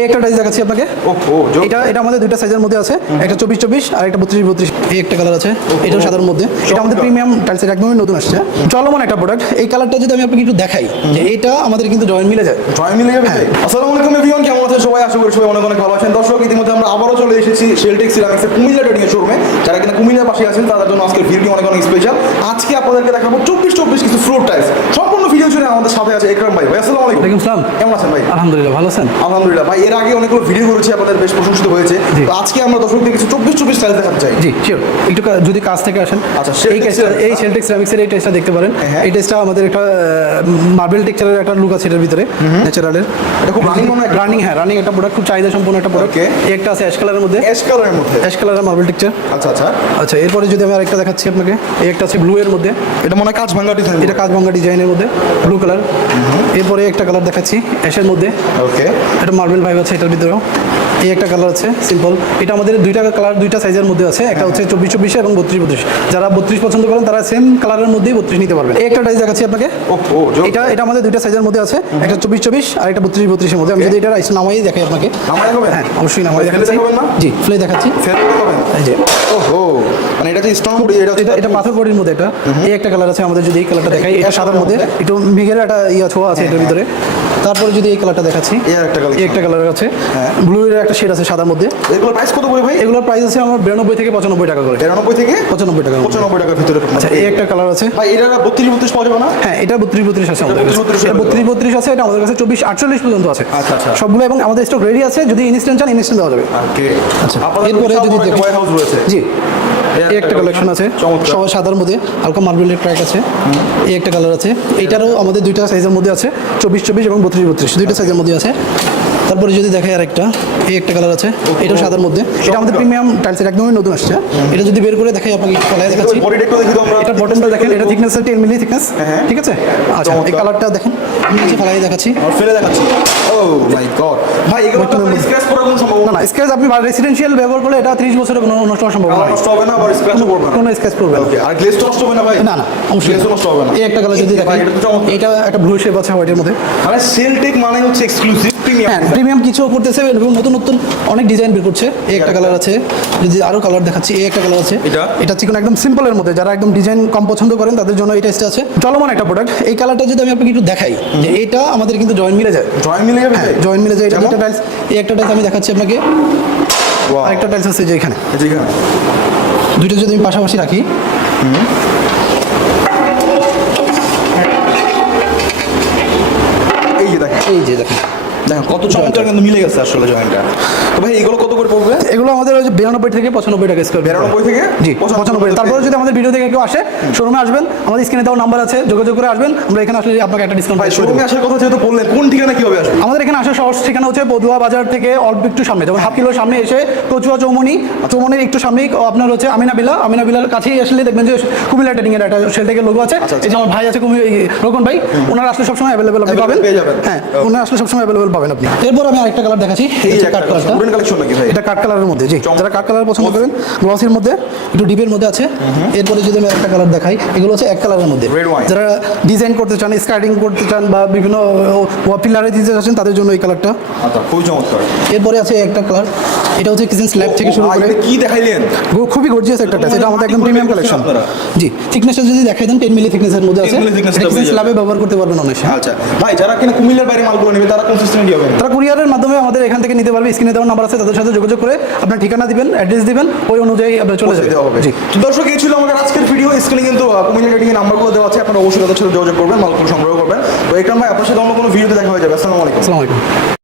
এই একটা টাইস দেখাচ্ছি আপনাকে। এটা এটা আমাদের দুইটা সাইজের মধ্যে আছে। একটা চব্বিশ চব্বিশ আর একটা বত্রিশ বত্রিশ। এই একটা কালার আছে। এটাও সাদার মধ্যে। এটা আমাদের প্রিমিয়াম টাইলসের একদমই নতুন আসছে। চলমান একটা প্রোডাক্ট এই কালারটা যদি আমি আপনাকে একটু দেখাই যে এটা আমাদের কিন্তু জয়েন্ট মিলে যায়। জয় মিলে যাবে? আসসালামু আলাইকুম এভরিওয়ান কেমন আছেন? সবাই আশা করি সবাই অনেক অনেক ভালো আছেন। দর্শক ইতিমধ্যে আমরা আবারও চলে এসেছি শেলটেক সিরামিক্সের কুমিল্লা ট্রেডিং এর শোরুমে যারা কিনা কুমিল্লার পাশে আছেন তাদের জন্য আজকের ভিডিও অনেক অনেক স্পেশাল আজকে আপনাদেরকে দেখাবো চব্বিশ চব্বিশ কিছু ফ্লোর টাইলস সম্পূর্ণ আমাদের সাথে আছে একরাম ভাই। ভাই আসসালামু আলাইকুম। কেমন আছেন ভাই? আলহামদুলিল্লাহ ভালো আছেন? আলহামদুলিল্লাহ। ভাই এর আগে অনেকগুলো ভিডিও করেছি আপনাদের বেশ প্রশংসিত হয়েছে। তো আজকে আমরা দর্শকদের কিছু চব্বিশ চব্বিশ দেখাতে চাই। জি শিওর একটু যদি কাজ থেকে আসেন আচ্ছা, এই সিরামিক্সের এই টেস্টটা দেখতে পারেন। হ্যাঁ। এই টেস্টটা আমাদের একটা মার্বেল টেক্সচারের একটা লুক আছে এটার ভিতরে ন্যাচারালের এটা খুব running মনে রানিং হ্যাঁ রানিং একটা প্রোডাক্ট খুব চাহিদা সম্পন্ন একটা প্রোডাক্ট একটা আছে অ্যাশ কালারের মধ্যে। অ্যাশ কালারের মধ্যে। অ্যাশ কালারের মার্বেল টেক্সচার আচ্ছা আচ্ছা। আচ্ছা এরপরে যদি আমি আরেকটা দেখাচ্ছি আপনাকে এই একটা আছে ব্লু এর মধ্যে। এটা মনে হয় কাঁচ ভাঙ্গা ডিজাইন এটা কাজভাঙ্গা ডিজাইনের মধ্যে। ব্লু কালার এরপরে একটা কালার দেখাচ্ছি অ্যাশের মধ্যে। ওকে এটা মার্বেল ভাইব আছে এটার ভিতরেও। এই একটা কালার আছে সিম্পল এটা আমাদের দুইটা কালার দুইটা সাইজের মধ্যে আছে একটা হচ্ছে চব্বিশ চব্বিশ এবং বত্রিশ বত্রিশ। যারা বত্রিশ পছন্দ করেন তারা সেম কালারের মধ্যেই বত্রিশ নিতে পারবেন। এই একটা টাইজ দেখাচ্ছি আপনাকে। ওহো এটা এটা আমাদের দুইটা সাইজের মধ্যে আছে একটা চব্বিশ চব্বিশ আর একটা বত্রিশ বত্রিশের মধ্যে। আমি যদি এটা রাইস নামাই দেখাই আপনাকে। হ্যাঁ অবশ্যই নামাই। দেখাচ্ছি জি ফ্লে দেখাচ্ছি। ফেরত দেখাবেন? এই যে। ওহো মানে এটা যে স্ট্রং বডি এটা এটা এটা পাথর বডির মধ্যে এটা। এই একটা কালার আছে আমাদের যদি এই কালারটা দেখাই এটা সাদার মধ্যে। একটু মেঘের একটা ইয়া ছোঁয়া আছে। এটার ভিতরে। তারপরে যদি এই কালারটা দেখাচ্ছি এই আর একটা। এই একটা কালার আছে। হ্যাঁ। ব্লু এর একটা শেড আছে সাদার মধ্যে। এগুলো প্রাইস কত পড়বে ভাই? এগুলোর প্রাইস আছে আমার বিরানব্বই থেকে পঁচানব্বই টাকা করে। তিরানব্বই থেকে? পঁচানব্বই টাকা করে। পঁচানব্বই টাকার ভিতরে আচ্ছা এই একটা কালার আছে। ভাই এটা বত্রিশ বত্রিশ পাওয়া যাবে না? হ্যাঁ এটা বত্রিশ বত্রিশ আছে আমাদের কাছে। 32 এটা বত্রিশ বত্রিশ আছে এটা আমাদের কাছে চব্বিশ আটচল্লিশ পর্যন্ত আছে। আচ্ছা, আচ্ছা। সবগুলো এবং আমাদের স্টক রেডি আছে যদি ইনস্ট্যান্ট চান ইনস্ট্যান্ট দেওয়া যাবে। ওকে আচ্ছা এরপরে যদি রয়েছে। জি। এই একটা কালেকশন আছে। সহ সাদার মধ্যে হালকা মার্বেলের ট্র্যাক আছে। এই একটা কালার আছে। এইটারও আমাদের দুইটা সাইজের মধ্যে আছে। চব্বিশ চব্বিশ এবং বত্রিশ বত্রিশ। দুইটা সাইজের মধ্যে আছে। তারপরে যদি দেখাই আর একটা এই একটা কালার আছে এটাও সাদার মধ্যে। এটা আমাদের প্রিমিয়াম টাইলসের একদমই নতুন আসছে। এটা যদি বের করে দেখাই আপনাকে ফলাই দেখাচ্ছি। এটা বটনটা দেখেন এটা থিকনেস টেন মিলি থিকনেস হ্যাঁ। ঠিক আছে? আচ্ছা এই কালারটা দেখেন। আমি নিচে ফলাই দেখাচ্ছি। আমরা ফেলে দেখাচ্ছি। ও মাই গড ভাই এগুলো স্ক্র্যাচ করার কোনো না সম্ভাবনা না স্কেচ আপনি রেসিডেন্সিয়াল ব্যবহার করলে এটা ত্রিশ বছরের কোনো নষ্ট হওয়ার সম্ভাবনা নষ্ট হবে না আবার স্ক্র্যাচও করবে না। কোনো স্কেচ করবে না। ওকে আর গ্লেজ নষ্ট হবে না ভাই। না না অবশ্যই গ্লেজ নষ্ট হবে না। এই একটা কালার যদি দেখেন এটা একটা ব্লু শেপ আছে হোয়াইটের মধ্যে। মানে সেলটেক মানে হচ্ছে এক্সক্লুসিভ হ্যাঁ প্রিমিয়াম কিছু করতেছে এবং নতুন নতুন অনেক ডিজাইন বের করছে। এই একটা কালার আছে যদি আরও কালার দেখাচ্ছি এই একটা কালার আছে। এটা? এটা চিকন একদম সিম্পলের মধ্যে যারা একদম ডিজাইন কম পছন্দ করেন তাদের জন্য এই টেস্ট আছে। চলমান একটা প্রোডাক্ট এই কালারটা যদি আমি আপনাকে একটু দেখাই যে এটা আমাদের কিন্তু জয়েন মিলে যায়। জয়েন মিলে যাবে? হ্যাঁ জয়েন মিলে যায় এটা একটা টাইলস এই একটা টাইলস আমি দেখাচ্ছি আপনাকে. আরেকটা টাইলস আছে যে এখানে। এই যে এখানে। দুইটা যদি আমি পাশাপাশি রাখি। এই যে দেখেন। এই যে দেখেন। দেখেন কত চমৎকার কিন্তু মিলে গেছে আসলে জয়েন্টটা তো ভাই এগুলো কত করে পড়বে? এগুলো আমাদের ওই যে বিরানব্বই থেকে পঁচানব্বই টাকা স্কোয়ার 92 থেকে জি পঁচানব্বই তারপরে যদি আমাদের ভিডিও থেকে কেউ আসে শোরুমে আসবেন আমাদের স্ক্রিনে দেওয়ার নাম্বার আছে যোগাযোগ করে আসবেন আমরা এখানে আসলে আপনাকে একটা ডিসকাউন্ট ভাই শোরুমে আসার কথা যেহেতু বললেন কোন ঠিকানা কীভাবে আসবে? আমাদের এখানে আসার সহজ ঠিকানা হচ্ছে পদুয়া বাজার থেকে অল্প একটু সামনে যেমন হাফ কিলোর সামনে এসে কচুয়া চৌমনি চৌমনির একটু সামনেই আপনার হচ্ছে আমিনা বিলা আমিনা বিলার কাছেই আসলে দেখবেন যে কুমিল্লা ট্রেডিং এর একটা সেল থেকে লোগো আছে। আচ্ছা, এই যে আমার ভাই আছে কুমি এই রোকন ভাই ওনারা আসলে সবসময় অ্যাভেলেবেল আপনি পাবেন। হ্যাঁ ওনারা আসলে সবসময় অ্যাভেলেবেল পাবেন আপনি। এরপর আমি আরেকটা কালার দেখাচ্ছি। এই কাঠ কালারটা স্টুডেন্ট কালেকশন নাকি ভাই? এটা কাট কালারের মধ্যে জি। যারা কাঠ কালার পছন্দ করেন গ্লসির মধ্যে একটু ডিপের মধ্যে আছে। এরপরে যদি আমি একটা কালার দেখাই এগুলো হচ্ছে এক কালারের মধ্যে। যারা ডিজাইন করতে চান স্কার্টিং করতে চান বা বিভিন্ন পিলারে দিতে চাচ্ছেন তাদের জন্য এই কালারটা আচ্ছা খুবই চমৎকার। এরপরে আছে একটা কালার এটা হচ্ছে কিচেন স্ল্যাব থেকে শুরু করে কি দেখাইলেন? খুবই গর্জিয়াস একটা টাচ এটা আমাদের একদম প্রিমিয়াম কালেকশন? জি থিকনেসটা যদি দেখাই দেন টেন মিলি থিকনেসের মধ্যে আছে। 10 কিচেন স্ল্যাবে ব্যবহার করতে পারবেন অনেক। আচ্ছা ভাই যারা কিনা কুমিল্লার বাইরে মালগুলো নেবে তারা কনসিস্টেন্টই হবে তারা কুরিয়ারের মাধ্যমে আমাদের এখান থেকে নিতে পারবে স্ক্রিনে দেওয়ার নাম্বার আছে তাদের সাথে যোগাযোগ করে আপনার ঠিকানা দিবেন অ্যাড্রেস দিবেন ওই অনুযায়ী আপনার চলে যাবে দেওয়া জি। তো দর্শক এই ছিল আমাদের আজকের ভিডিও স্ক্রিনে কিন্তু কুমিল্লা রেডিং এর নাম্বারগুলো দেওয়া আছে আপনারা অবশ্যই তাদের সাথে যোগাযোগ করবেন মালগুলো সংগ্রহ করবেন। তো একরাম ভাই আপনার সাথে অন্য কোনো ভিডিওতে দেখা হয়ে যাবে। আসসালামু আলাইকুম। আসসালামু আলাইকুম।